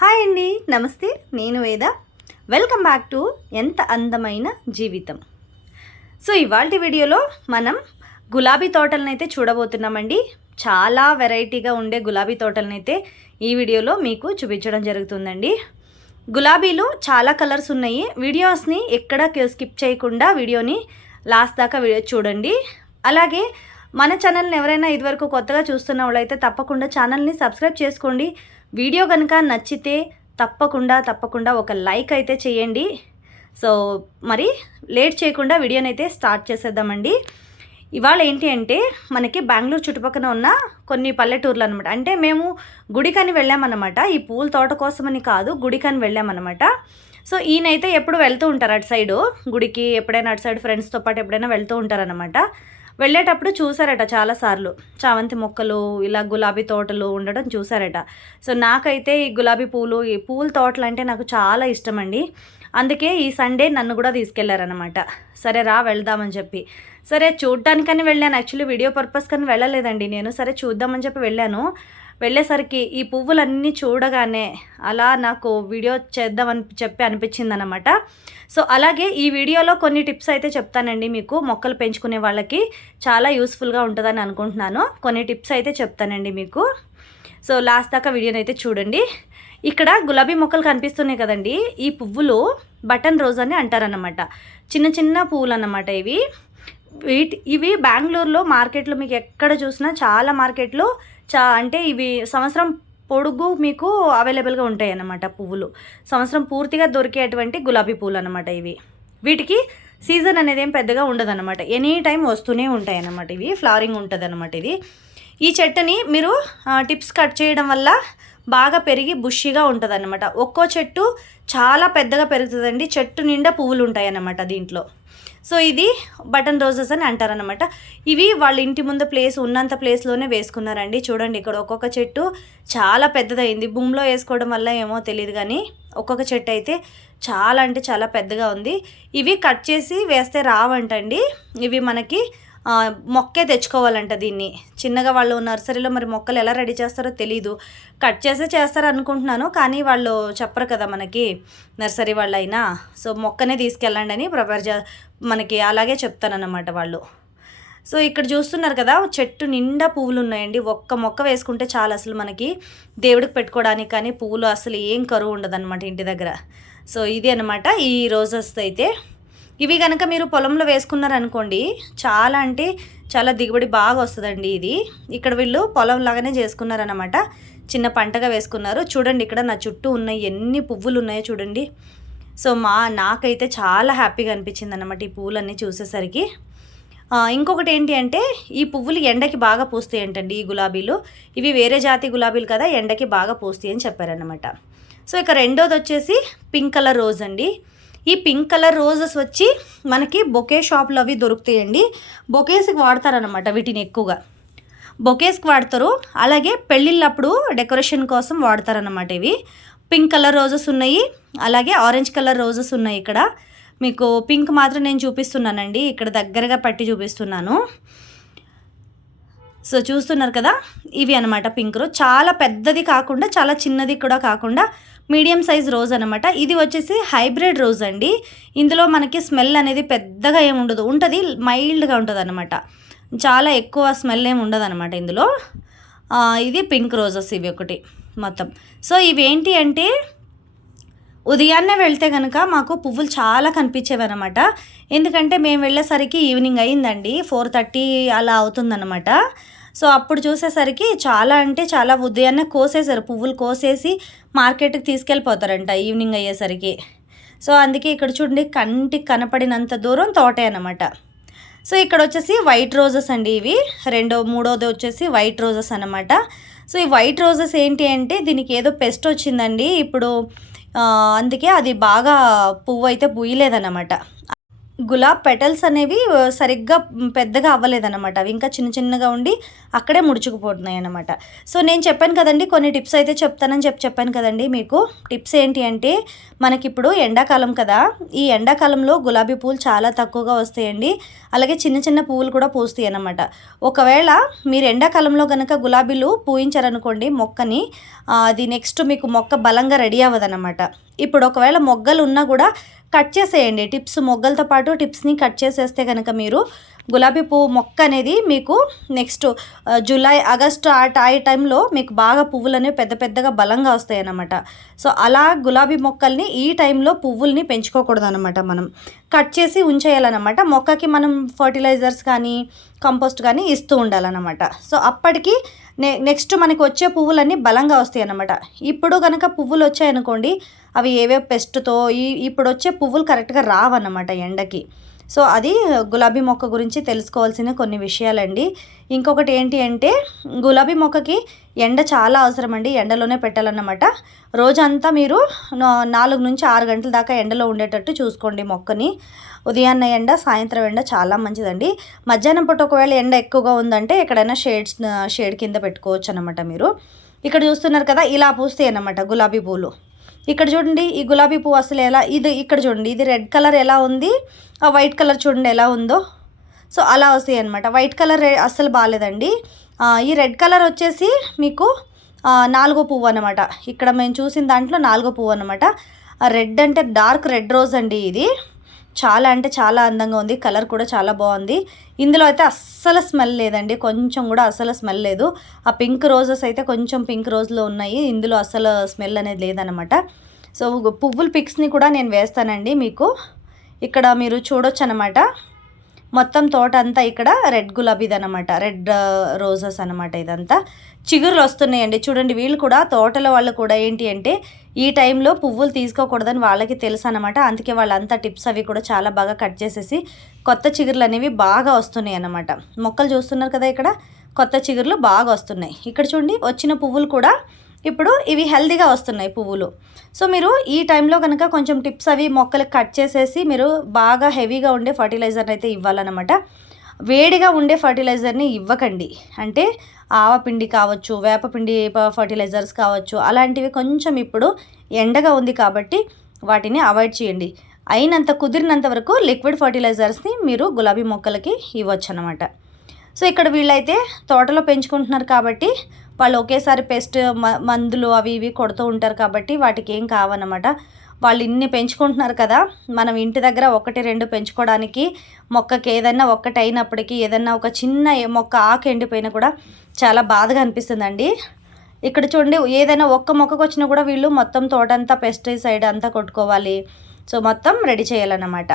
Hi అండి నమస్తే నేను వేద. వెల్కమ్ బ్యాక్ టు ఎంత అందమైన జీవితం. సో ఇవాళ వీడియోలో మనం గులాబీ తోటలను అయితే చూడబోతున్నామండి. చాలా వెరైటీగా ఉండే గులాబీ తోటలను అయితే ఈ వీడియోలో మీకు చూపించడం జరుగుతుందండి. గులాబీలు చాలా కలర్స్ ఉన్నాయి. వీడియోస్ని ఎక్కడ స్కిప్ చేయకుండా వీడియోని లాస్ట్ దాకా వీడియో చూడండి. అలాగే మన ఛానల్ని ఎవరైనా ఇదివరకు కొత్తగా చూస్తున్న వాళ్ళైతే తప్పకుండా ఛానల్ని సబ్స్క్రైబ్ చేసుకోండి. వీడియో కనుక నచ్చితే తప్పకుండా తప్పకుండా ఒక లైక్ అయితే చేయండి. సో మరి లేట్ చేయకుండా వీడియోని అయితే స్టార్ట్ చేసేద్దామండి. ఇవాళ ఏంటి అంటే మనకి బెంగళూరు చుట్టుపక్కల ఉన్న కొన్ని పల్లెటూర్లు అనమాట అంటే మేము గుడికని వెళ్ళామన్నమాట. ఈ పూల తోట కోసమని కాదు గుడికని వెళ్ళామన్నమాట. సో ఈయనైతే ఎప్పుడు వెళ్తూ ఉంటారు అటు సైడు గుడికి ఎప్పుడైనా అటు సైడ్ ఫ్రెండ్స్తో పాటు ఎప్పుడైనా వెళ్తూ ఉంటారనమాట వెళ్ళేటప్పుడు చూసారట చాలాసార్లు చామంతి మొక్కలు ఇలా గులాబీ తోటలు ఉండడం చూసారట. సో నాకైతే ఈ గులాబీ పూలు ఈ పూల తోటలు అంటే నాకు చాలా ఇష్టం అండి అందుకే ఈ సండే నన్ను కూడా తీసుకెళ్ళారనమాట సరే రా వెళ్దామని చెప్పి. సరే చూడ్డానికని వెళ్ళాను. యాక్చువల్లీ వీడియో పర్పస్ కానీ వెళ్ళలేదండి. నేను సరే చూద్దామని చెప్పి వెళ్ళాను. వెళ్ళేసరికి ఈ పువ్వులన్నీ చూడగానే అలా నాకు వీడియో చేద్దామని చెప్పి అనిపించింది అనమాట సో అలాగే ఈ వీడియోలో కొన్ని టిప్స్ అయితే చెప్తానండి మీకు. మొక్కలు పెంచుకునే వాళ్ళకి చాలా యూస్ఫుల్గా ఉంటుందని అనుకుంటున్నాను. కొన్ని టిప్స్ అయితే చెప్తానండి మీకు. సో లాస్ట్ దాకా వీడియోని అయితే చూడండి. ఇక్కడ గులాబీ మొక్కలు కనిపిస్తున్నాయి కదండి. ఈ పువ్వులు బటన్ రోజ్ అని అంటారనమాట చిన్న చిన్న పువ్వులు అన్నమాట ఇవి. వీటి ఇవి బెంగళూరులో మార్కెట్లో మీకు ఎక్కడ చూసినా చాలా మార్కెట్లో చా అంటే ఇవి సంవత్సరం పొడుగు మీకు అవైలబుల్గా ఉంటాయి అన్నమాట పువ్వులు. సంవత్సరం పూర్తిగా దొరికేటువంటి గులాబీ పూలు అనమాట ఇవి. వీటికి సీజన్ అనేది ఏం పెద్దగా ఉండదన్నమాట. ఎనీ టైం వస్తూనే ఉంటాయి అన్నమాట ఇవి. ఫ్లవరింగ్ ఉంటుంది అనమాట ఇది ఈ చెట్టుని మీరు టిప్స్ కట్ చేయడం వల్ల బాగా పెరిగి బుషిగా ఉంటుంది అనమాట ఒక్కో చెట్టు చాలా పెద్దగా పెరుగుతుందండి. చెట్టు నిండా పువ్వులు ఉంటాయి అన్నమాట దీంట్లో. సో ఇది బటన్ రోజెస్ అని అంటారనమాట ఇవి వాళ్ళ ఇంటి ముందు ప్లేస్ ఉన్నంత ప్లేస్లోనే వేసుకున్నారండి. చూడండి ఇక్కడ ఒక్కొక్క చెట్టు చాలా పెద్దదైంది. భూమిలో వేసుకోవడం వల్ల ఏమో తెలియదు కానీ ఒక్కొక్క చెట్టు అయితే చాలా అంటే చాలా పెద్దగా ఉంది. ఇవి కట్ చేసి వేస్తే రావంటండి. ఇవి మనకి మొక్కే తెచ్చుకోవాలంట దీన్ని. చిన్నగా వాళ్ళు నర్సరీలో మరి మొక్కలు ఎలా రెడీ చేస్తారో తెలీదు. కట్ చేసే చేస్తారు అనుకుంటున్నాను కానీ వాళ్ళు చెప్పరు కదా మనకి నర్సరీ వాళ్ళైనా. సో మొక్కనే తీసుకెళ్ళండి అని ప్రిపేర్ చే మనకి అలాగే చెప్తానన్నమాట వాళ్ళు. సో ఇక్కడ చూస్తున్నారు కదా చెట్టు నిండా పువ్వులు ఉన్నాయండి ఒక్క మొక్క వేసుకుంటే చాలా అసలు మనకి దేవుడికి పెట్టుకోవడానికి కానీ పువ్వులు అసలు ఏం కరువు ఉండదు ఇంటి దగ్గర. సో ఇది అనమాట ఈ రోజెస్ అయితే ఇవి కనుక మీరు పొలంలో వేసుకున్నారనుకోండి చాలా అంటే చాలా దిగుబడి బాగా వస్తుందండి ఇది. ఇక్కడ వీళ్ళు పొలం లాగానే చేసుకున్నారనమాట చిన్న పంటగా వేసుకున్నారు. చూడండి ఇక్కడ నా చుట్టూ ఉన్నాయి ఎన్ని పువ్వులు ఉన్నాయో చూడండి. సో మా నాకైతే చాలా హ్యాపీగా అనిపించింది అనమాట ఈ పువ్వులన్నీ చూసేసరికి. ఇంకొకటి ఏంటి అంటే ఈ పువ్వులు ఎండకి బాగా పూస్తాయి ఏంటండి ఈ గులాబీలు. ఇవి వేరే జాతి గులాబీలు కదా ఎండకి బాగా పూస్తాయి అని చెప్పారనమాట సో ఇక రెండోది వచ్చేసి పింక్ కలర్ రోజ్ అండి. ఈ పింక్ కలర్ రోజెస్ వచ్చి మనకి బొకే షాప్లో అవి దొరుకుతాయండి. బొకేస్కి వాడతారనమాట వీటిని ఎక్కువగా. బొకేస్కి వాడతారు. అలాగే పెళ్ళిళ్ళప్పుడు డెకరేషన్ కోసం వాడతారనమాట ఇవి. పింక్ కలర్ రోజెస్ ఉన్నాయి. అలాగే ఆరెంజ్ కలర్ రోజెస్ ఉన్నాయి ఇక్కడ. మీకు పింక్ మాత్రం నేను చూపిస్తున్నానండి. ఇక్కడ దగ్గరగా పట్టి చూపిస్తున్నాను. సో చూస్తున్నారు కదా ఇవి అనమాట పింక్ రోజ్ చాలా పెద్దది కాకుండా చాలా చిన్నది కూడా కాకుండా మీడియం సైజ్ రోజ్ అనమాట ఇది వచ్చేసి హైబ్రిడ్ రోజ్ అండి. ఇందులో మనకి స్మెల్ అనేది పెద్దగా ఏమి ఉండదు. ఉంటుంది మైల్డ్గా ఉంటుంది అనమాట చాలా ఎక్కువ స్మెల్ ఏమి ఉండదు అనమాట ఇందులో. ఇది పింక్ రోజెస్ ఇవి ఒకటి మొత్తం. సో ఇవి ఏంటి అంటే ఉదయాన్నే వెళ్తే కనుక మాకు పువ్వులు చాలా కనిపించేవి అనమాట ఎందుకంటే మేము వెళ్ళేసరికి ఈవినింగ్ అయిందండి ఫోర్ థర్టీ అలా అవుతుందన్నమాట. సో అప్పుడు చూసేసరికి చాలా అంటే చాలా ఉదయాన్నే కోసేసారు పువ్వులు కోసేసి మార్కెట్కి తీసుకెళ్ళిపోతారంట ఈవినింగ్ అయ్యేసరికి. సో అందుకే ఇక్కడ చూడండి కంటికి కనపడినంత దూరం తోటే అనమాట సో ఇక్కడ వచ్చేసి వైట్ రోజెస్ అండి ఇవి. రెండో మూడోది వచ్చేసి వైట్ రోజెస్ అనమాట సో ఈ వైట్ రోజెస్ ఏంటి అంటే దీనికి ఏదో పెస్ట్ వచ్చిందండి. ఇప్పుడు అందుకే అది బాగా పువ్వు అయితే పూయలేదన్నమాట గులాబ్ పెటల్స్ అనేవి సరిగ్గా పెద్దగా అవ్వలేదన్నమాట. అవి ఇంకా చిన్న చిన్నగా ఉండి అక్కడే ముడుచుకుపోతున్నాయి అన్నమాట సో నేను చెప్పాను కదండి కొన్ని టిప్స్ అయితే చెప్తానని చెప్పి చెప్పాను కదండి మీకు. టిప్స్ ఏంటి అంటే మనకిప్పుడు ఎండాకాలం కదా ఈ ఎండాకాలంలో గులాబీ పూలు చాలా తక్కువగా వస్తాయండి. అలాగే చిన్న చిన్న పువ్వులు కూడా పూస్తాయి అనమాట ఒకవేళ మీరు ఎండాకాలంలో కనుక గులాబీలు పూయించారనుకోండి మొక్కని అది నెక్స్ట్ మీకు మొక్క బలంగా రెడీ అవ్వదన్నమాట. ఇప్పుడు ఒకవేళ మొగ్గలు ఉన్నా కూడా కట్ చేసేయండి. టిప్స్ మొగ్గలతో పాటు టిప్స్ని కట్ చేసేస్తే కనుక మీరు గులాబీ పువ్వు మొక్క అనేది మీకు నెక్స్ట్ జూలై ఆగస్టు ఆ టై టైంలో మీకు బాగా పువ్వులు అనేవి పెద్ద పెద్దగా బలంగా వస్తాయి అన్నమాట సో అలా గులాబీ మొక్కల్ని ఈ టైంలో పువ్వుల్ని పెంచుకోకూడదు అనమాట మనం. కట్ చేసి ఉంచేయాలన్నమాట. మొక్కకి మనం ఫర్టిలైజర్స్ కానీ కంపోస్ట్ కానీ ఇస్తూ ఉండాలన్నమాట. సో అప్పటికి నె నెక్స్ట్ మనకి వచ్చే పువ్వులన్నీ బలంగా వస్తాయి అన్నమాట ఇప్పుడు కనుక పువ్వులు వచ్చాయనుకోండి అవి ఏవే పెస్ట్తో ఈ ఇప్పుడు వచ్చే పువ్వులు కరెక్ట్గా రావన్నమాట ఎండకి. సో అది గులాబీ మొక్క గురించి తెలుసుకోవాల్సిన కొన్ని విషయాలండి. ఇంకొకటి ఏంటి అంటే గులాబీ మొక్కకి ఎండ చాలా అవసరం అండి ఎండలోనే పెట్టాలన్నమాట. రోజంతా మీరు నాలుగు నుంచి ఆరు గంటల దాకా ఎండలో ఉండేటట్టు చూసుకోండి మొక్కని. ఉదయాన్న ఎండ సాయంత్రం ఎండ చాలా మంచిదండి. మధ్యాహ్నం పూట ఒకవేళ ఎండ ఎక్కువగా ఉందంటే ఎక్కడైనా షేడ్స్ షేడ్ కింద పెట్టుకోవచ్చు అనమాట మీరు. ఇక్కడ చూస్తున్నారు కదా ఇలా పూస్తాయి అన్నమాట గులాబీ పూలు. ఇక్కడ చూడండి ఈ గులాబీ పువ్వు అసలు ఎలా ఇది ఇక్కడ చూడండి ఇది రెడ్ కలర్ ఎలా ఉంది ఆ వైట్ కలర్ చూడండి ఎలా ఉందో. సో అలా వస్తాయి అనమాట వైట్ కలర్ అస్సలు బాగాలేదండి ఈ రెడ్ కలర్ వచ్చేసి మీకు నాలుగో పువ్వు అనమాట ఇక్కడ మేము చూసిన దాంట్లో నాలుగో పువ్వు అనమాట రెడ్ అంటే డార్క్ రెడ్ రోజ్ అండి ఇది. చాలా అంటే చాలా అందంగా ఉంది. కలర్ కూడా చాలా బాగుంది. ఇందులో అయితే అస్సలు స్మెల్ లేదండి. కొంచెం కూడా అసలు స్మెల్ లేదు. ఆ పింక్ రోజెస్ అయితే కొంచెం పింక్ రోజులో ఉన్నాయి. ఇందులో అస్సలు స్మెల్ అనేది లేదనమాట సో పువ్వుల పిక్స్ని కూడా నేను వేస్తానండి మీకు. ఇక్కడ మీరు చూడొచ్చు అనమాట మొత్తం తోట అంతా ఇక్కడ రెడ్ గులాబీది అనమాట రెడ్ రోజెస్ అనమాట ఇదంతా. చిగురులు వస్తున్నాయండి. చూడండి వీళ్ళు కూడా తోటల వాళ్ళు కూడా ఏంటి అంటే ఈ టైంలో పువ్వులు తీసుకోకూడదని వాళ్ళకి తెలుసు అనమాట అందుకే వాళ్ళంతా టిప్స్ అవి కూడా చాలా బాగా కట్ చేసేసి కొత్త చిగురులు అనేవి బాగా వస్తున్నాయి అన్నమాట. మొక్కలు చూస్తున్నారు కదా ఇక్కడ? కొత్త చిగురులు బాగా వస్తున్నాయి. ఇక్కడ చూడండి వచ్చిన పువ్వులు కూడా ఇప్పుడు ఇవి హెల్దీగా వస్తున్నాయి పువ్వులు. సో మీరు ఈ టైంలో కనుక కొంచెం టిప్స్ అవి మొక్కలకు కట్ చేసేసి మీరు బాగా హెవీగా ఉండే ఫర్టిలైజర్ని అయితే ఇవ్వాలన్నమాట. వేడిగా ఉండే ఫర్టిలైజర్ని ఇవ్వకండి. అంటే ఆవపిండి కావచ్చు వేపపిండి ఫర్టిలైజర్స్ కావచ్చు అలాంటివి కొంచెం ఇప్పుడు ఎండగా ఉంది కాబట్టి వాటిని అవాయిడ్ చేయండి. అయినంత కుదిరినంత వరకు లిక్విడ్ ఫర్టిలైజర్స్ని మీరు గులాబీ మొక్కలకి ఇవ్వచ్చు అనమాట సో ఇక్కడ వీళ్ళైతే తోటలో పెంచుకుంటున్నారు కాబట్టి వాళ్ళు ఒకేసారి పెస్ట్ మ- మందులు అవి ఇవి కొడుతూ ఉంటారు కాబట్టి వాటికి ఏం కావన్నమాట. వాళ్ళు ఇన్ని పెంచుకుంటున్నారు కదా మనం ఇంటి దగ్గర ఒకటి రెండు పెంచుకోవడానికి మొక్కకి ఏదైనా ఒక్కటి అయినప్పటికీ ఏదైనా ఒక చిన్న మొక్క ఆకు ఎండిపోయినా కూడా చాలా బాధగా అనిపిస్తుందండి. ఇక్కడ చూడండి ఏదైనా ఒక్క మొక్కకు వచ్చినా కూడా వీళ్ళు మొత్తం తోటంతా పెస్టిసైడ్ అంతా కొట్టుకోవాలి. సో మొత్తం రెడీ చేయాలన్నమాట.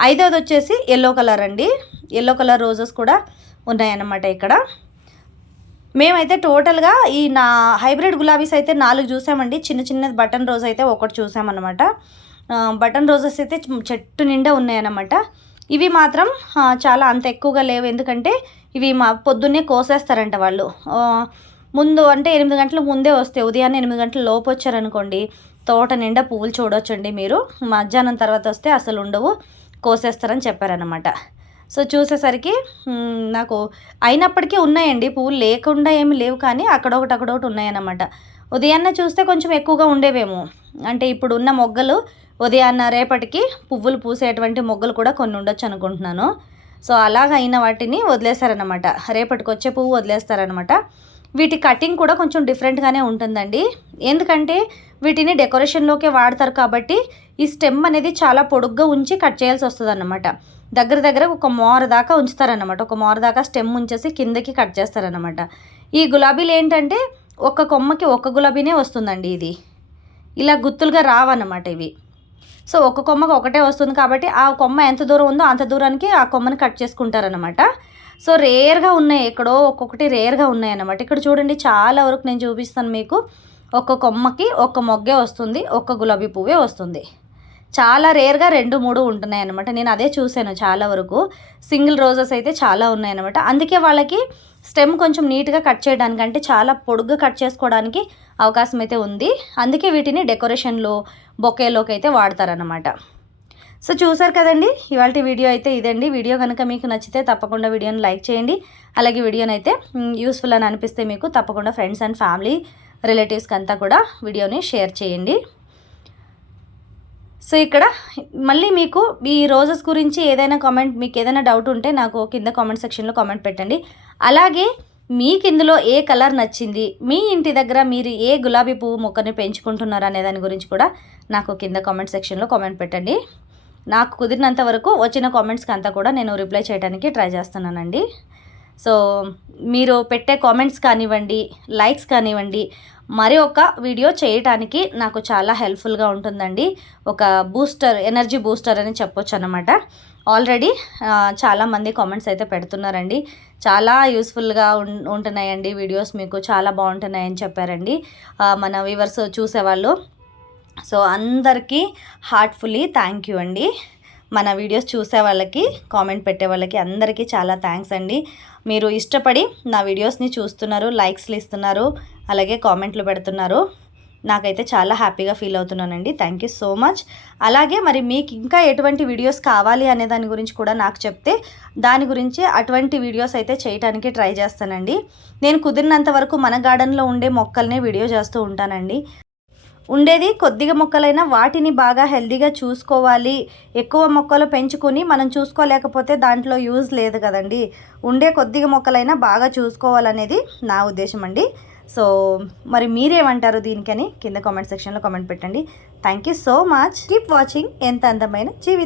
ఐదవది వచ్చేసి ఎల్లో కలర్ అండి. ఎల్లో కలర్ రోజెస్ కూడా ఉన్నాయన్నమాట ఇక్కడ. మేమైతే టోటల్గా ఈ నా హైబ్రిడ్ గులాబీస్ అయితే నాలుగు చూసామండి. చిన్న చిన్న బటన్ రోజ్ అయితే ఒకటి చూసామన్నమాట. బటన్ రోజెస్ అయితే చెట్టు నిండా ఉన్నాయన్నమాట. ఇవి మాత్రం చాలా అంత ఎక్కువగా లేవు. ఎందుకంటే ఇవి మా పొద్దున్నే కోసేస్తారంట వాళ్ళు. ముందు అంటే ఎనిమిది గంటల ముందే వస్తే ఉదయాన్నే ఎనిమిది గంటల లోపు వచ్చారనుకోండి తోట నిండా పువ్వులు చూడొచ్చండి మీరు. మధ్యాహ్నం తర్వాత వస్తే అసలు ఉండవు. కోసేస్తారని చెప్పారనమాట సో చూసేసరికి నాకు అయినప్పటికీ ఉన్నాయండి. పువ్వులు లేకుండా ఏమి లేవు కానీ అక్కడొకటి అక్కడొకటి ఉన్నాయన్నమాట. ఉదయాన్న చూస్తే కొంచెం ఎక్కువగా ఉండేవేమో. అంటే ఇప్పుడు ఉన్న మొగ్గలు ఉదయాన్న రేపటికి పువ్వులు పూసేటువంటి మొగ్గలు కూడా కొన్ని ఉండొచ్చు అనుకుంటున్నాను. సో అలాగ అయిన వాటిని వదిలేస్తారనమాట రేపటికి వచ్చే పువ్వు వదిలేస్తారనమాట వీటి కటింగ్ కూడా కొంచెం డిఫరెంట్గానే ఉంటుందండి. ఎందుకంటే వీటిని డెకరేషన్లోకే వాడతారు కాబట్టి ఈ స్టెమ్ అనేది చాలా పొడుగ్గా ఉంచి కట్ చేయాల్సి వస్తుంది అన్నమాట దగ్గర దగ్గర ఒక మోర దాకా ఉంచుతారన్నమాట. ఒక మోర దాకా స్టెమ్ ఉంచేసి కిందకి కట్ చేస్తారన్నమాట. ఈ గులాబీలు ఏంటంటే ఒక్క కొమ్మకి ఒక్క గులాబీనే వస్తుందండి ఇది. ఇలా గుత్తులుగా రావన్నమాట ఇవి. సో ఒక కొమ్మకి ఒకటే వస్తుంది కాబట్టి ఆ కొమ్మ ఎంత దూరం ఉందో అంత దూరానికి ఆ కొమ్మని కట్ చేసుకుంటారనమాట సో రేర్గా ఉన్నాయి ఎక్కడో ఒక్కొక్కటి రేర్గా ఉన్నాయి అన్నమాట ఇక్కడ చూడండి చాలా వరకు నేను చూపిస్తాను మీకు. ఒక్క కొమ్మకి ఒక్క మొగ్గే వస్తుంది ఒక్క గులాబీ పువ్వే వస్తుంది. చాలా రేర్గా రెండు మూడు ఉంటున్నాయి అనమాట నేను అదే చూశాను చాలా వరకు. సింగిల్ రోజెస్ అయితే చాలా ఉన్నాయి అనమాట అందుకే వాళ్ళకి స్టెమ్ కొంచెం నీట్గా కట్ చేయడానికి అంటే చాలా పొడుగ్గా కట్ చేసుకోవడానికి అవకాశం అయితే ఉంది. అందుకే వీటిని డెకరేషన్లో బొకేలోకి అయితే వాడతారనమాట సో చూసారు కదండి ఇవాళ వీడియో అయితే ఇదండి. వీడియో కనుక మీకు నచ్చితే తప్పకుండా వీడియోని లైక్ చేయండి. అలాగే వీడియోని అయితే యూస్ఫుల్ అని అనిపిస్తే మీకు తప్పకుండా ఫ్రెండ్స్ అండ్ ఫ్యామిలీ రిలేటివ్స్కి అంతా కూడా వీడియోని షేర్ చేయండి. సో ఇక్కడ మళ్ళీ మీకు ఈ రోజెస్ గురించి ఏదైనా కామెంట్ మీకు ఏదైనా డౌట్ ఉంటే నాకు కింద కామెంట్ సెక్షన్లో కామెంట్ పెట్టండి. అలాగే మీకు ఇందులో ఏ కలర్ నచ్చింది మీ ఇంటి దగ్గర మీరు ఏ గులాబీ పువ్వు మొక్కని పెంచుకుంటున్నారు అనే దాని గురించి కూడా నాకు కింద కామెంట్ సెక్షన్లో కామెంట్ పెట్టండి. నాకు కుదిరినంత వరకు వచ్చిన కామెంట్స్కి అంతా కూడా నేను రిప్లై చేయడానికి ట్రై చేస్తున్నానండి. సో మీరు పెట్టే కామెంట్స్ కానివ్వండి లైక్స్ కానివ్వండి మరి ఒక వీడియో చేయటానికి నాకు చాలా హెల్ప్ఫుల్గా ఉంటుందండి. ఒక బూస్టర్ ఎనర్జీ బూస్టర్ అని చెప్పొచ్చు అనమాట ఆల్రెడీ చాలామంది కామెంట్స్ అయితే పెడుతున్నారండి. చాలా యూస్ఫుల్గా ఉంటున్నాయండి వీడియోస్ మీకు చాలా బాగుంటున్నాయని చెప్పారండి. మన వ్యూవర్స్ చూసేవాళ్ళు. సో అందరికీ హార్ట్ఫుల్లీ థ్యాంక్ యూ అండి. మన వీడియోస్ చూసే వాళ్ళకి కామెంట్ పెట్టే వాళ్ళకి అందరికీ చాలా థ్యాంక్స్ అండి. మీరు ఇష్టపడి నా వీడియోస్ని చూస్తున్నారు లైక్స్లు ఇస్తున్నారు అలాగే కామెంట్లు పెడుతున్నారు నాకైతే చాలా హ్యాపీగా feel అవుతున్నానండి. Thank you so much. అలాగే మరి మీకు ఇంకా ఎటువంటి వీడియోస్ కావాలి అనే దాని గురించి కూడా నాకు చెప్తే దాని గురించి అటువంటి వీడియోస్ అయితే చేయడానికి ట్రై చేస్తానండి. నేను కుదిరినంత వరకు మన గార్డెన్లో ఉండే మొక్కల్నే వీడియో చేస్తూ ఉంటానండి. ఉండేది కొద్దిగా మొక్కలైనా వాటిని బాగా హెల్దీగా చూసుకోవాలి. ఎక్కువ మొక్కలు పెంచుకొని మనం చూసుకోలేకపోతే దాంట్లో యూజ్ లేదు కదండి. ఉండే కొద్దిగా మొక్కలైనా బాగా చూసుకోవాలనేది నా ఉద్దేశం అండి. సో మరి మీరేమంటారు దీనికని? కింద కామెంట్ సెక్షన్లో కామెంట్ పెట్టండి. Thank you so much. Keep watching. ఎంత అందమైన జీవితం